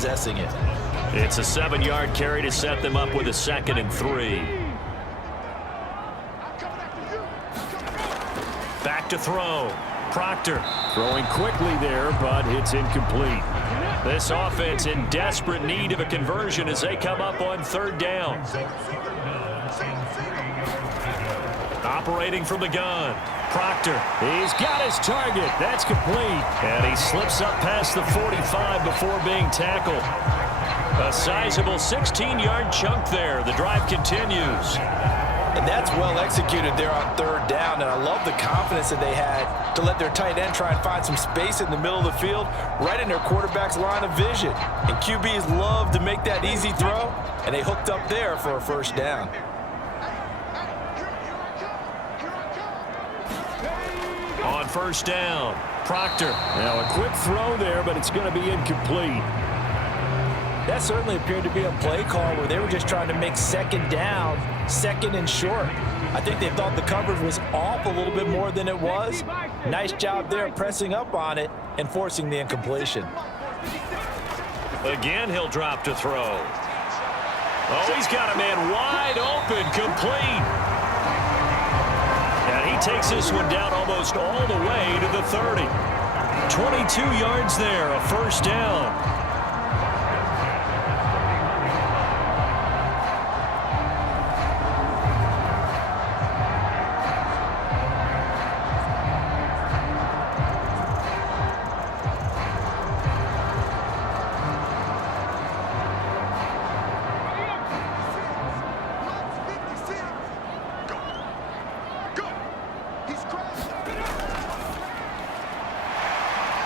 possessing it. It's a 7-yard carry to set them up with a 2nd and 3. Back to throw. Proctor throwing quickly there, but it's incomplete. This offense in desperate need of a conversion as they come up on 3rd down. Operating from the gun. Proctor, he's got his target. That's complete. And he slips up past the 45 before being tackled. A sizable 16-yard chunk there. The drive continues. And that's well executed there on 3rd down. And I love the confidence that they had to let their tight end try and find some space in the middle of the field, right in their quarterback's line of vision. And QBs love to make that easy throw, and they hooked up there for a 1st down. On 1st down, Proctor. Now a quick throw there, but it's going to be incomplete. That certainly appeared to be a play call where they were just trying to make 2nd down, 2nd and short. I think they thought the coverage was off a little bit more than it was. Nice job there pressing up on it and forcing the incompletion. Again, he'll drop to throw. Oh, he's got a man wide open, complete. And he takes this one down almost all the way to the 30. 22 yards there, a 1st down.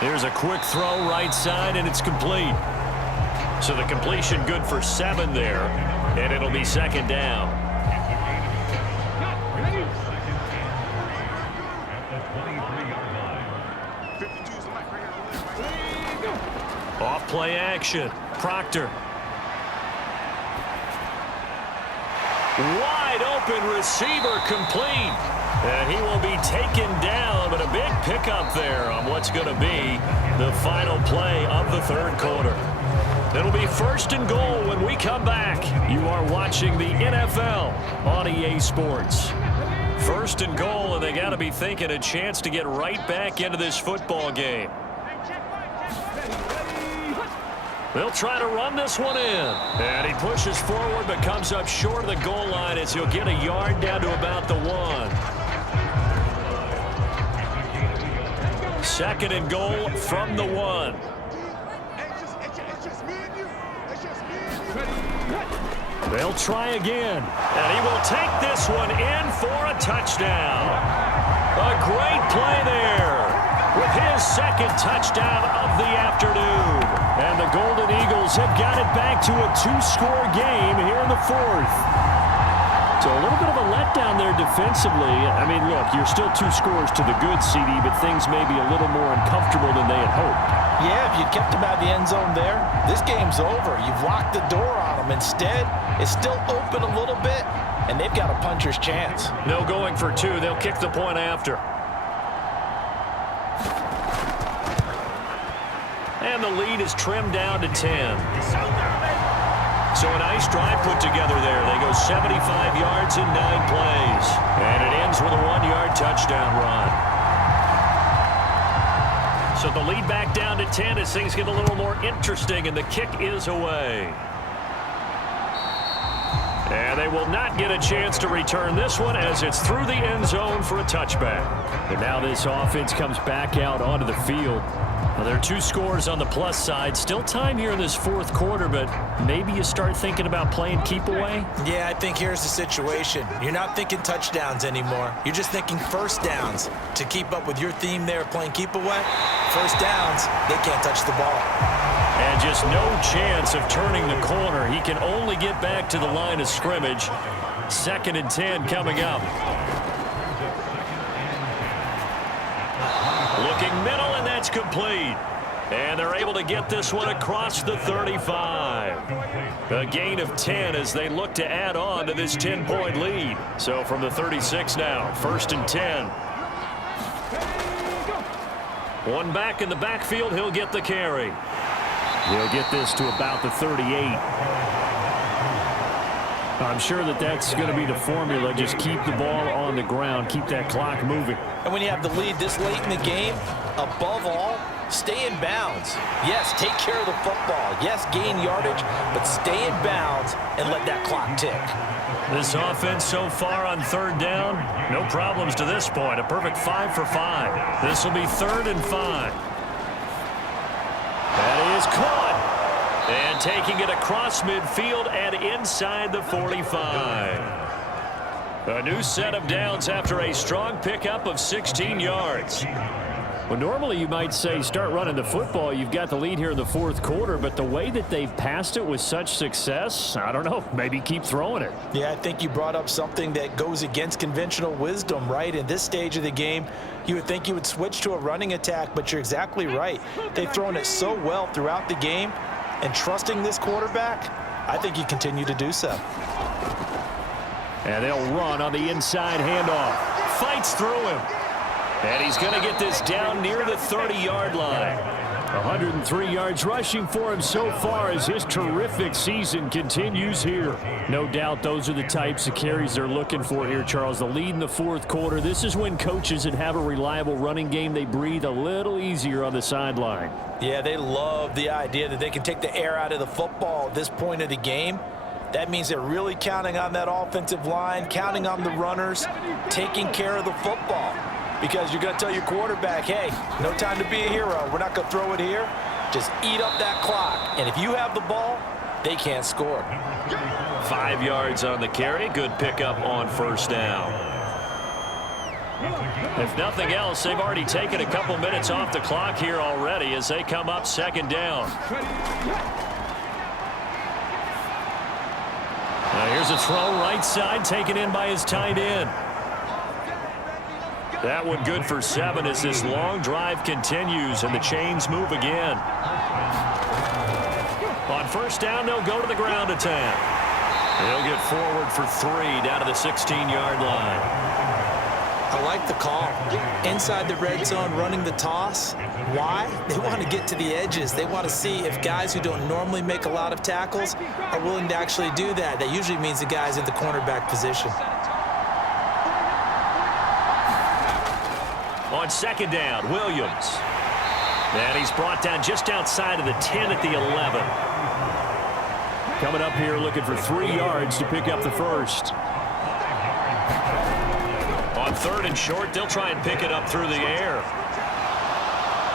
Here's a quick throw right side, and it's complete. So the completion good for 7 there, and it'll be 2nd down. Off play action. Proctor. Wide open receiver, complete. And he will be taken down, but a big pickup there on what's going to be the final play of the 3rd quarter. It'll be 1st and goal when we come back. You are watching the NFL on EA Sports. 1st and goal, and they got to be thinking a chance to get right back into this football game. They'll try to run this one in. And he pushes forward but comes up short of the goal line as he'll get a yard down to about the 1. 2nd and goal from the 1. They'll try again. And he will take this one in for a touchdown. A great play there with his 2nd touchdown of the afternoon. And the Golden Eagles have got it back to a 2-score game here in the 4th. So a little bit of a letdown there defensively. I mean, look, you're still 2 scores to the good, CD, but things may be a little more uncomfortable than they had hoped. Yeah, if you'd kept them out of the end zone there, this game's over. You've locked the door on them. Instead, it's still open a little bit, and they've got a puncher's chance. No going for 2. They'll kick the point after. And the lead is trimmed down to 10. So a nice drive put together there. They go 75 yards in 9 plays. And it ends with a 1-yard touchdown run. So the lead back down to 10 as things get a little more interesting, and the kick is away. And they will not get a chance to return this one as it's through the end zone for a touchback. And now this offense comes back out onto the field. Well, there are 2 scores on the plus side. Still time here in this 4th quarter, but maybe you start thinking about playing keep away? Yeah, I think here's the situation. You're not thinking touchdowns anymore. You're just thinking 1st downs. To keep up with your theme there playing keep away, 1st downs, they can't touch the ball. And just no chance of turning the corner. He can only get back to the line of scrimmage. 2nd and 10 coming up. Looking middle, and that's complete. And they're able to get this one across the 35. A gain of 10 as they look to add on to this 10-point lead. So from the 36 now, 1st and 10. One back in the backfield, he'll get the carry. He'll get this to about the 38. I'm sure that that's going to be the formula. Just keep the ball on the ground. Keep that clock moving. And when you have the lead this late in the game, above all, stay in bounds. Yes, take care of the football. Yes, gain yardage, but stay in bounds and let that clock tick. This offense so far on third down, no problems to this point. A perfect 5 for 5. This will be 3rd and 5. That is caught. And taking it across midfield and inside the 45. A new set of downs after a strong pickup of 16 yards. Well, normally you might say start running the football. You've got the lead here in the 4th quarter, but the way that they've passed it with such success, I don't know, maybe keep throwing it. Yeah, I think you brought up something that goes against conventional wisdom, right? In this stage of the game, you would think you would switch to a running attack, but you're exactly right. They've thrown it so well throughout the game, and trusting this quarterback, I think you continue to do so. And they'll run on the inside handoff. Fights through him. And he's going to get this down near the 30-yard line. 103 yards rushing for him so far as his terrific season continues here. No doubt those are the types of carries they're looking for here, Charles. The lead in the 4th quarter. This is when coaches that have a reliable running game, they breathe a little easier on the sideline. Yeah, they love the idea that they can take the air out of the football at this point of the game. That means they're really counting on that offensive line, counting on the runners, taking care of the football. Because you're going to tell your quarterback, hey, no time to be a hero. We're not going to throw it here. Just eat up that clock. And if you have the ball, they can't score. 5 yards on the carry. Good pickup on 1st down. If nothing else, they've already taken a couple minutes off the clock here already as they come up 2nd down. Now here's a throw right side taken in by his tight end. That one good for 7 as this long drive continues and the chains move again. On 1st down, they'll go to the ground attack. They'll get forward for 3 down to the 16-yard line. I like the call. Inside the red zone, running the toss. Why? They want to get to the edges. They want to see if guys who don't normally make a lot of tackles are willing to actually do that. That usually means the guys in the cornerback position. On 2nd down, Williams. And he's brought down just outside of the 10 at the 11. Coming up here looking for 3 yards to pick up the 1st. On 3rd and short, they'll try and pick it up through the air.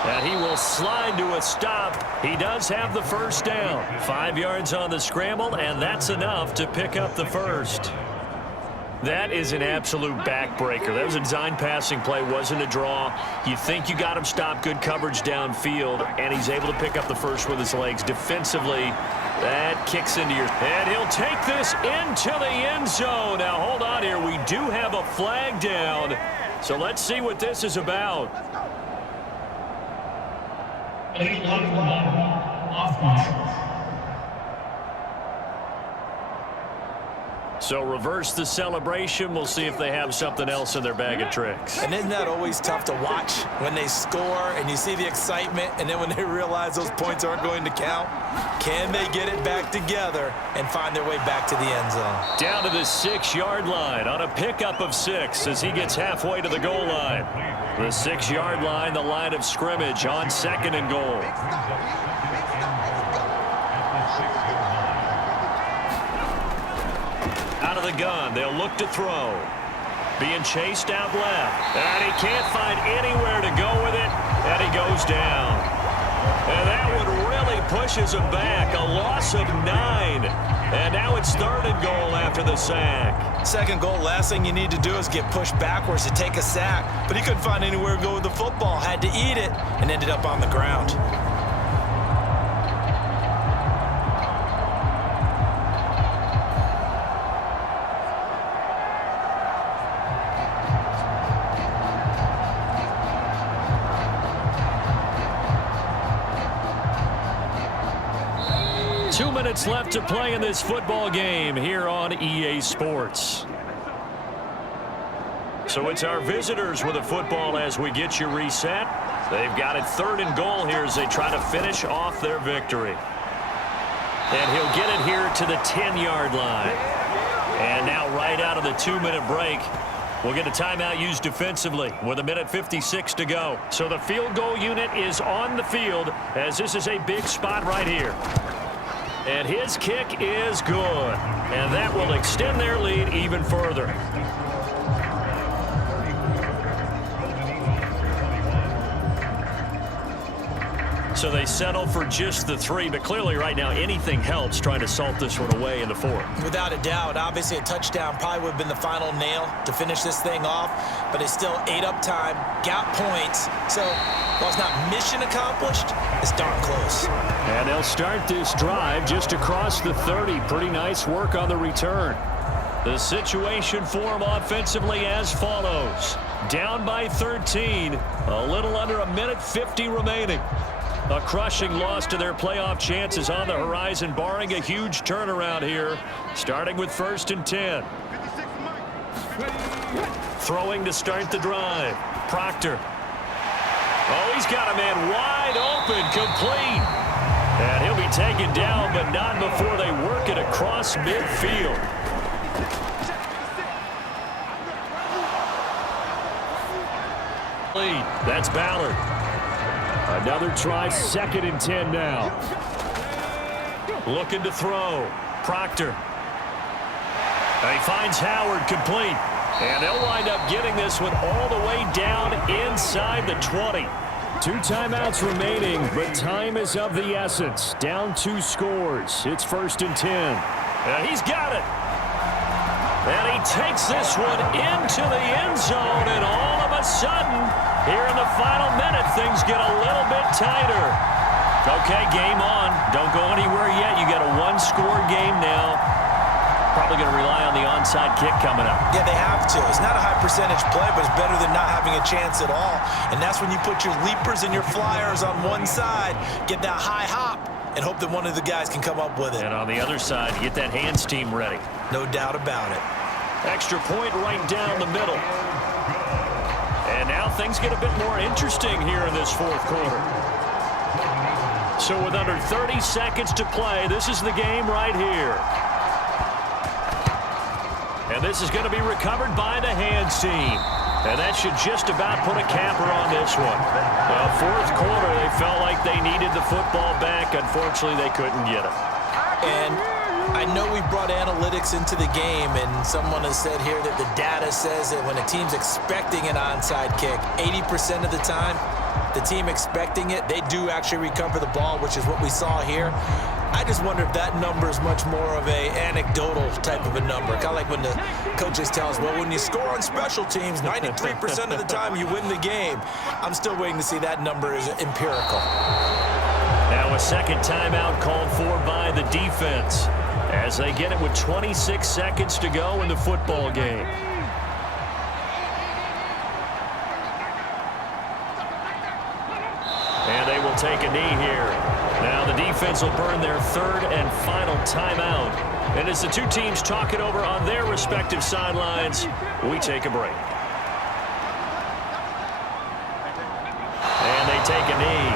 And he will slide to a stop. He does have the 1st down. 5 yards on the scramble, and that's enough to pick up the 1st. That is an absolute backbreaker. That was a design passing play, wasn't a draw. You think you got him stopped, good coverage downfield, and he's able to pick up the 1st with his legs. Defensively, that kicks into your... And he'll take this into the end zone. Now, hold on here. We do have a flag down, so let's see what this is about. So reverse the celebration. We'll see if they have something else in their bag of tricks. And isn't that always tough to watch when they score and you see the excitement, and then when they realize those points aren't going to count? Can they get it back together and find their way back to the end zone? Down to the 6-yard line on a pickup of 6 as he gets halfway to the goal line. The 6-yard line, the line of scrimmage on 2nd and goal. Out of the gun, they'll look to throw. Being chased out left. And he can't find anywhere to go with it. And he goes down. And that one really pushes him back. A loss of 9. And now it's 3rd and goal after the sack. 2nd goal, last thing you need to do is get pushed backwards to take a sack. But he couldn't find anywhere to go with the football. Had to eat it and ended up on the ground. Left to play in this football game here on EA Sports. So it's our visitors with a football as we get you reset. They've got it 3rd and goal here as they try to finish off their victory. And he'll get it here to the 10-yard line. And now right out of the 2-minute break, we'll get a timeout used defensively with 1:56 to go. So the field goal unit is on the field as this is a big spot right here. And his kick is good. And that will extend their lead even further. So they settle for just the 3, but clearly right now anything helps trying to salt this one away in the 4th. Without a doubt, obviously a touchdown probably would have been the final nail to finish this thing off, but it's still ate up time, got points, so while it's not mission accomplished, it's darn close. And they'll start this drive just across the 30. Pretty nice work on the return. The situation for them offensively as follows. Down by 13, a little under 1:50 remaining. A crushing loss to their playoff chances on the horizon, barring a huge turnaround here, starting with 1st and 10. Throwing to start the drive. Proctor. Oh, he's got a man wide open, complete. And he'll be taken down, but not before they work it across midfield. That's Ballard. Another try, 2nd and 10 now. Looking to throw. Proctor. He finds Howard complete. And they'll wind up getting this one all the way down inside the 20. 2 timeouts remaining, but time is of the essence. Down 2 scores. It's 1st and 10. And he's got it. And he takes this one into the end zone, and all of a sudden, here in the final minute, things get a little bit tighter. Okay, game on. Don't go anywhere yet. You got a 1-score game now. Probably going to rely on the onside kick coming up. Yeah, they have to. It's not a high percentage play, but it's better than not having a chance at all. And that's when you put your leapers and your flyers on one side, get that high hop, and hope that one of the guys can come up with it. And on the other side, get that hands team ready. No doubt about it. Extra point right down the middle. And now things get a bit more interesting here in this 4th quarter. So with under 30 seconds to play, this is the game right here. And this is going to be recovered by the hands team. And that should just about put a capper on this one. Well, 4th quarter, they felt like they needed the football back. Unfortunately, they couldn't get it. And I know we brought analytics into the game, and someone has said here that the data says that when a team's expecting an onside kick, 80% of the time, the team expecting it, they do actually recover the ball, which is what we saw here. I just wonder if that number is much more of a anecdotal type of a number. Kind of like when the coaches tell us, well, when you score on special teams, 93% of the time you win the game. I'm still waiting to see that number is empirical. Now a 2nd timeout called for by the defense as they get it with 26 seconds to go in the football game. And they will take a knee here. Now the defense will burn their 3rd and final timeout. And as the 2 teams talk it over on their respective sidelines, we take a break. And they take a knee.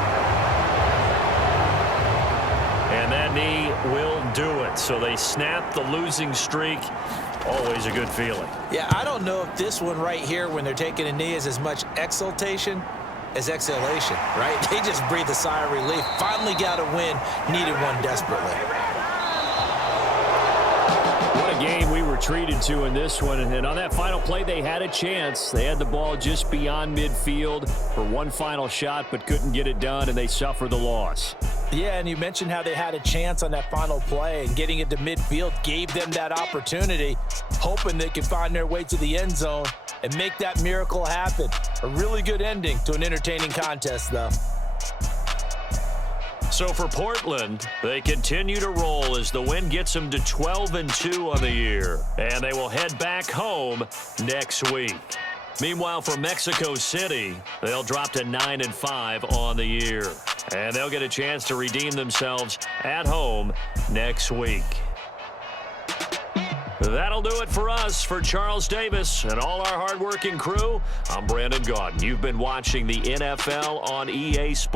And that knee will do it. So they snap the losing streak. Always a good feeling. Yeah, I don't know if this one right here, when they're taking a knee, is as much exultation as exhalation, right? They just breathe a sigh of relief. Finally got a win. Needed one desperately. What a game we were treated to in this one. And on that final play, they had a chance. They had the ball just beyond midfield for one final shot, but couldn't get it done, and they suffered the loss. Yeah, and you mentioned how they had a chance on that final play, and getting it to midfield gave them that opportunity, hoping they could find their way to the end zone and make that miracle happen. A really good ending to an entertaining contest, though. So for Portland, they continue to roll as the win gets them to 12-2 on the year, and they will head back home next week. Meanwhile, for Mexico City, they'll drop to 9-5 on the year, and they'll get a chance to redeem themselves at home next week. That'll do it for us. For Charles Davis and all our hardworking crew, I'm Brandon Gaudin. You've been watching the NFL on EA Sports.